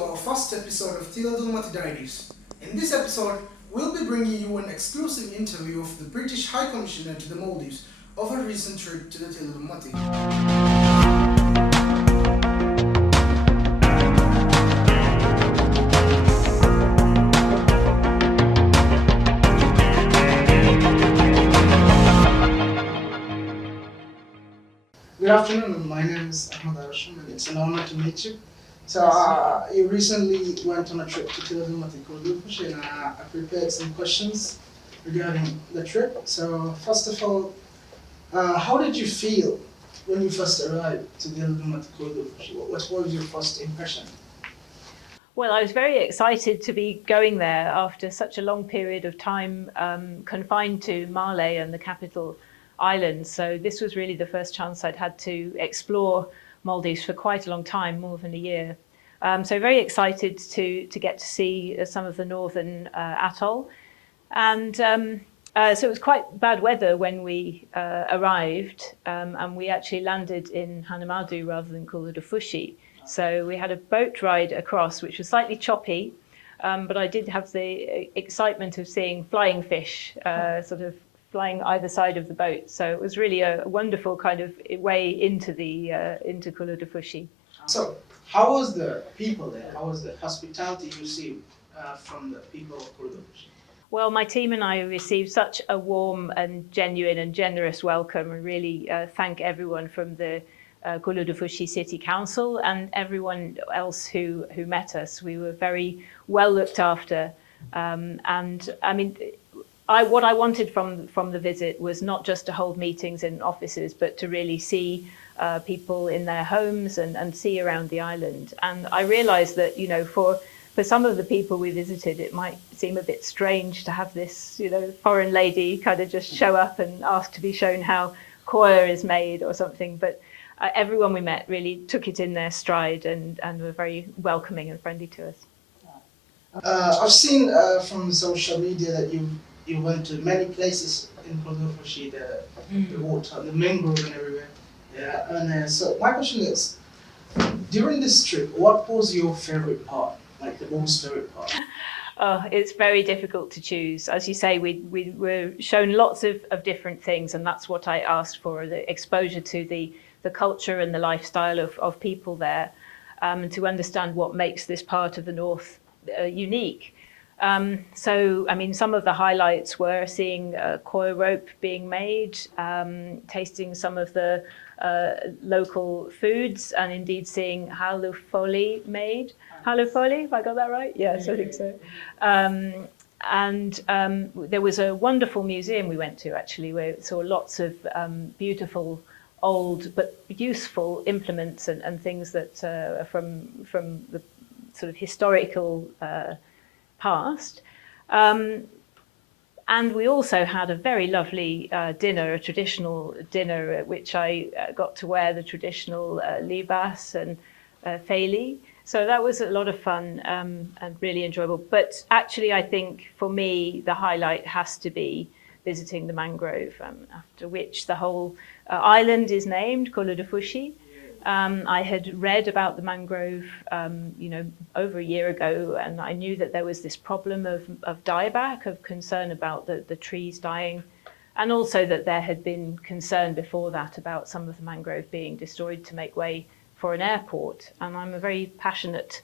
our first episode of Thiladhunmathi Diaries. In this episode, we'll be bringing you an exclusive interview of the British High Commissioner to the Maldives of her recent trip to the Thiladhunmathi. Good afternoon, my name is Ahmed Arashim and it's an honor to meet you. So you recently went on a trip to Thiladhunmathi kulhudhufushi and I prepared some questions regarding the trip. So first of all, how did you feel when you first arrived to Thiladhunmathi kulhudhufushi? What was your first impression? Well, I was very excited to be going there after such a long period of time confined to Malé and the capital island. So this was really the first chance I'd had to explore Maldives for quite a long time, more than a year. So very excited to get to see some of the northern atoll. And so it was quite bad weather when we arrived, and we actually landed in Hanamadu rather than kulhudhufushi. So we had a boat ride across, which was slightly choppy, but I did have the excitement of seeing flying fish sort of flying either side of the boat. So it was really a wonderful kind of way into into kulhudhufushi. So how was the people there? How was the hospitality you received from the people of kulhudhufushi? Well, my team and I received such a warm and genuine and generous welcome, and really thank everyone from the kulhudhufushi City Council and everyone else who met us. We were very well looked after, and I mean, what I wanted from the visit was not just to hold meetings in offices, but to really see people in their homes and see around the island. And I realized that, you know, for some of the people we visited, it might seem a bit strange to have this, you know, foreign lady kind of just show up and ask to be shown how coir is made or something. But everyone we met really took it in their stride and were very welcoming and friendly to us. I've seen from social media that you went to many places in kulhudhufushi, the water, the mangrove and everywhere. Yeah, and so my question is, during this trip, what was your favorite part, like the most favorite part? Oh, it's very difficult to choose. As you say, we were shown lots of different things, and that's what I asked for, the exposure to the culture and the lifestyle of people there, and to understand what makes this part of the north unique. So, I mean, some of the highlights were seeing coir rope being made, tasting some of the local foods, and indeed seeing halufoli made. Halufoli, have I got that right? Yes, I think so. And there was a wonderful museum we went to, actually, where we saw lots of beautiful old but useful implements and things that are from the sort of historical past. And we also had a very lovely dinner, a traditional dinner, at which I got to wear the traditional libas and feili. So that was a lot of fun and really enjoyable. But actually, I think for me, the highlight has to be visiting the mangrove, after which the whole island is named, kulhudhufushi. I had read about the mangrove, you know, over a year ago, and I knew that there was this problem of dieback, of concern about the trees dying, and also that there had been concern before that about some of the mangrove being destroyed to make way for an airport. And I'm a very passionate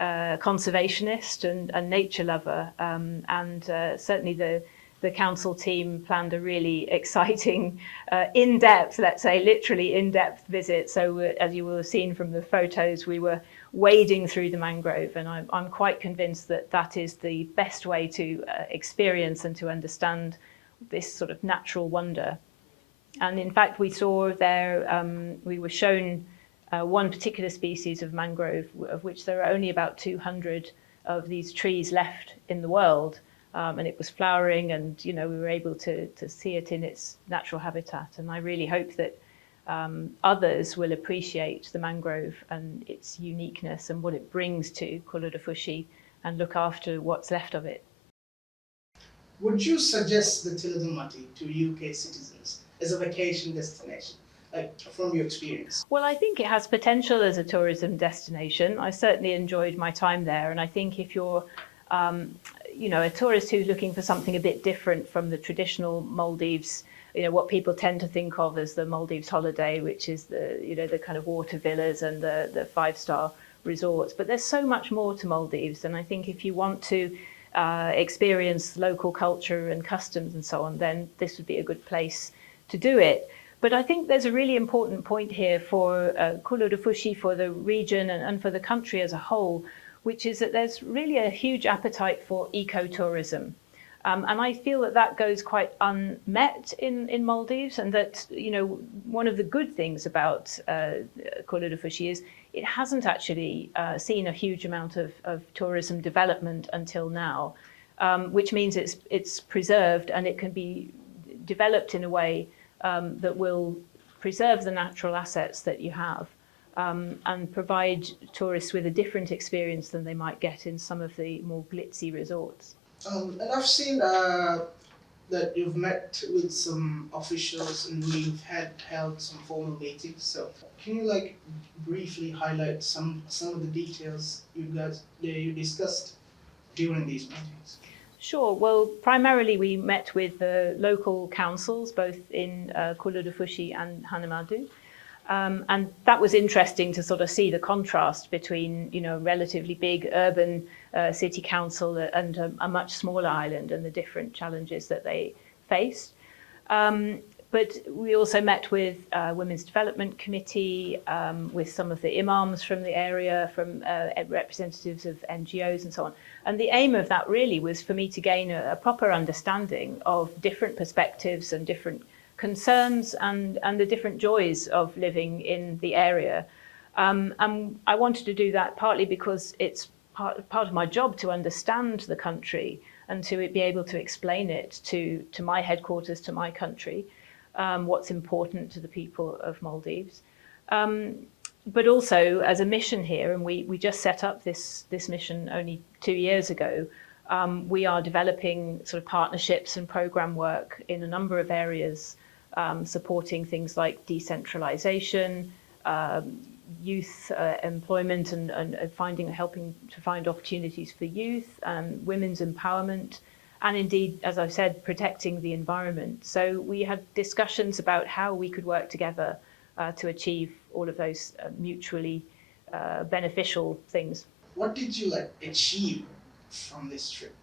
conservationist and nature lover, and certainly the council team planned a really exciting, in-depth, let's say literally in-depth visit. So as you will have seen from the photos, we were wading through the mangrove, and I'm quite convinced that that is the best way to experience and to understand this sort of natural wonder. And in fact, we saw there, we were shown one particular species of mangrove, of which there are only about 200 of these trees left in the world. And it was flowering, and you know, we were able to see it in its natural habitat. And I really hope that others will appreciate the mangrove and its uniqueness and what it brings to kulhudhufushi and look after what's left of it. Would you suggest the Thiladhunmathi to UK citizens as a vacation destination? like from your experience? Well, I think it has potential as a tourism destination. I certainly enjoyed my time there, and I think if you're a tourist who's looking for something a bit different from the traditional Maldives, what people tend to think of as the Maldives holiday, which is the kind of water villas and the five-star resorts. But there's so much more to Maldives, and I think if you want to experience local culture and customs and so on, then this would be a good place to do it. But I think there's a really important point here for kulhudhufushi, for the region and for the country as a whole, which is that there's really a huge appetite for ecotourism. And I feel that goes quite unmet in Maldives, and that, one of the good things about kulhudhufushi is it hasn't actually seen a huge amount of tourism development until now, which means it's preserved and it can be developed in a way that will preserve the natural assets that you have, and provide tourists with a different experience than they might get in some of the more glitzy resorts. And I've seen that you've met with some officials and you've held some formal meetings. So can you briefly highlight some of the details you discussed during these meetings? Sure. Well, primarily we met with the local councils, both in kulhudhufushi and Hanamadu. And that was interesting to sort of see the contrast between, relatively big urban city council and a much smaller island, and the different challenges that they faced. But we also met with Women's Development Committee, with some of the imams from the area, from representatives of NGOs and so on. And the aim of that really was for me to gain a proper understanding of different perspectives and different concerns and the different joys of living in the area. And I wanted to do that partly because it's part of my job to understand the country and to be able to explain it to my headquarters, to my country, what's important to the people of Maldives. But also as a mission here, and we just set up this mission only 2 years ago, we are developing sort of partnerships and program work in a number of areas, supporting things like decentralization, youth employment, and helping to find opportunities for youth, women's empowerment, and indeed, as I've said, protecting the environment. So we had discussions about how we could work together to achieve all of those mutually beneficial things. What did you achieve from this trip?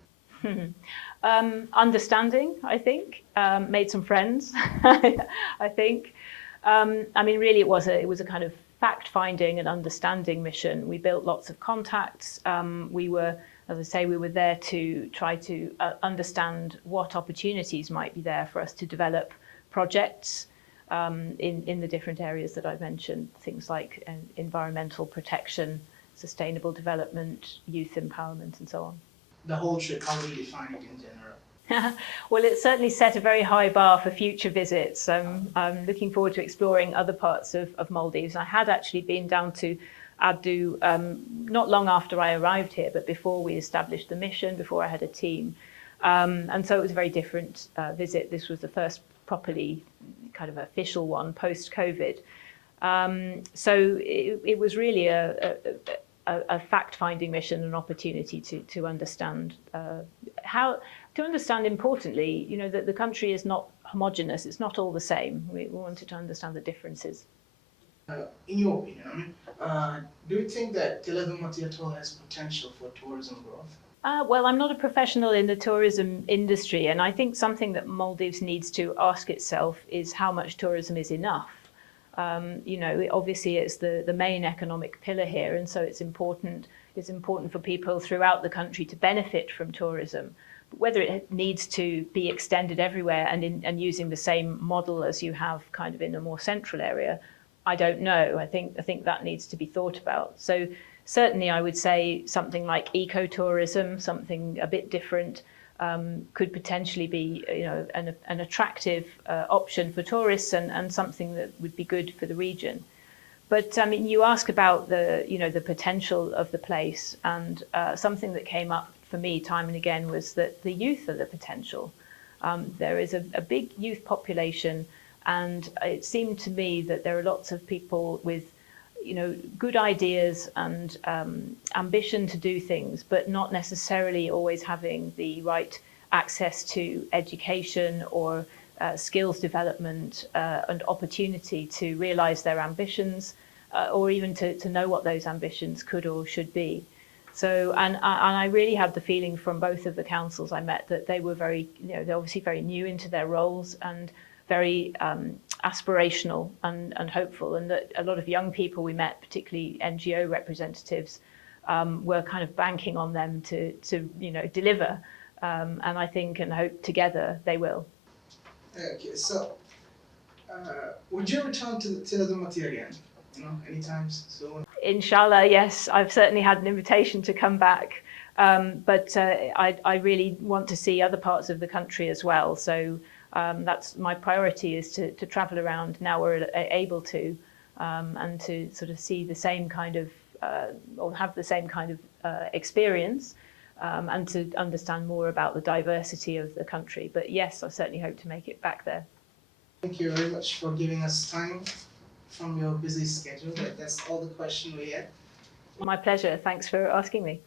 Understanding, I think. Made some friends, I think. Really, it was a kind of fact-finding and understanding mission. We built lots of contacts. We were there to try to understand what opportunities might be there for us to develop projects in the different areas that I've mentioned, things like environmental protection, sustainable development, youth empowerment, and so on. The whole trip, how would you define it in general? Well, it certainly set a very high bar for future visits. I'm looking forward to exploring other parts of Maldives. I had actually been down to Abdu not long after I arrived here, but before we established the mission, before I had a team. And so it was a very different visit. This was the first properly kind of official one post-COVID. So it was really a fact-finding mission, an opportunity to understand importantly, that the country is not homogenous. It's not all the same. We wanted to understand the differences. In your opinion, do you think that Thiladhunmathi Atoll has potential for tourism growth? Well, I'm not a professional in the tourism industry, and I think something that Maldives needs to ask itself is how much tourism is enough. Obviously it's the main economic pillar here, and so it's important for people throughout the country to benefit from tourism. But whether it needs to be extended everywhere and using the same model as you have kind of in a more central area, I don't know. I think that needs to be thought about. So certainly I would say something like ecotourism, something a bit different, could potentially be an attractive option for tourists and something that would be good for the region. But you ask about the potential of the place, and something that came up for me time and again was that the youth are the potential. There is a big youth population, And it seemed to me that there are lots of people with, good ideas and ambition to do things, but not necessarily always having the right access to education or skills development and opportunity to realise their ambitions, or even to know what those ambitions could or should be. So, and I really had the feeling from both of the councils I met that they were very, they're obviously very new into their roles and very aspirational and hopeful, and that a lot of young people we met, particularly NGO representatives, were kind of banking on them to deliver, and I think and hope together they will. Okay, so would you return to Thiladhunmathi again? Anytime soon? Inshallah, yes. I've certainly had an invitation to come back, but I really want to see other parts of the country as well. So that's my priority, is to travel around now we're able to, and to sort of see the same kind of, or have the same kind of experience, and to understand more about the diversity of the country. But yes, I certainly hope to make it back there. Thank you very much for giving us time from your busy schedule. That's all the question we had. My pleasure. Thanks for asking me.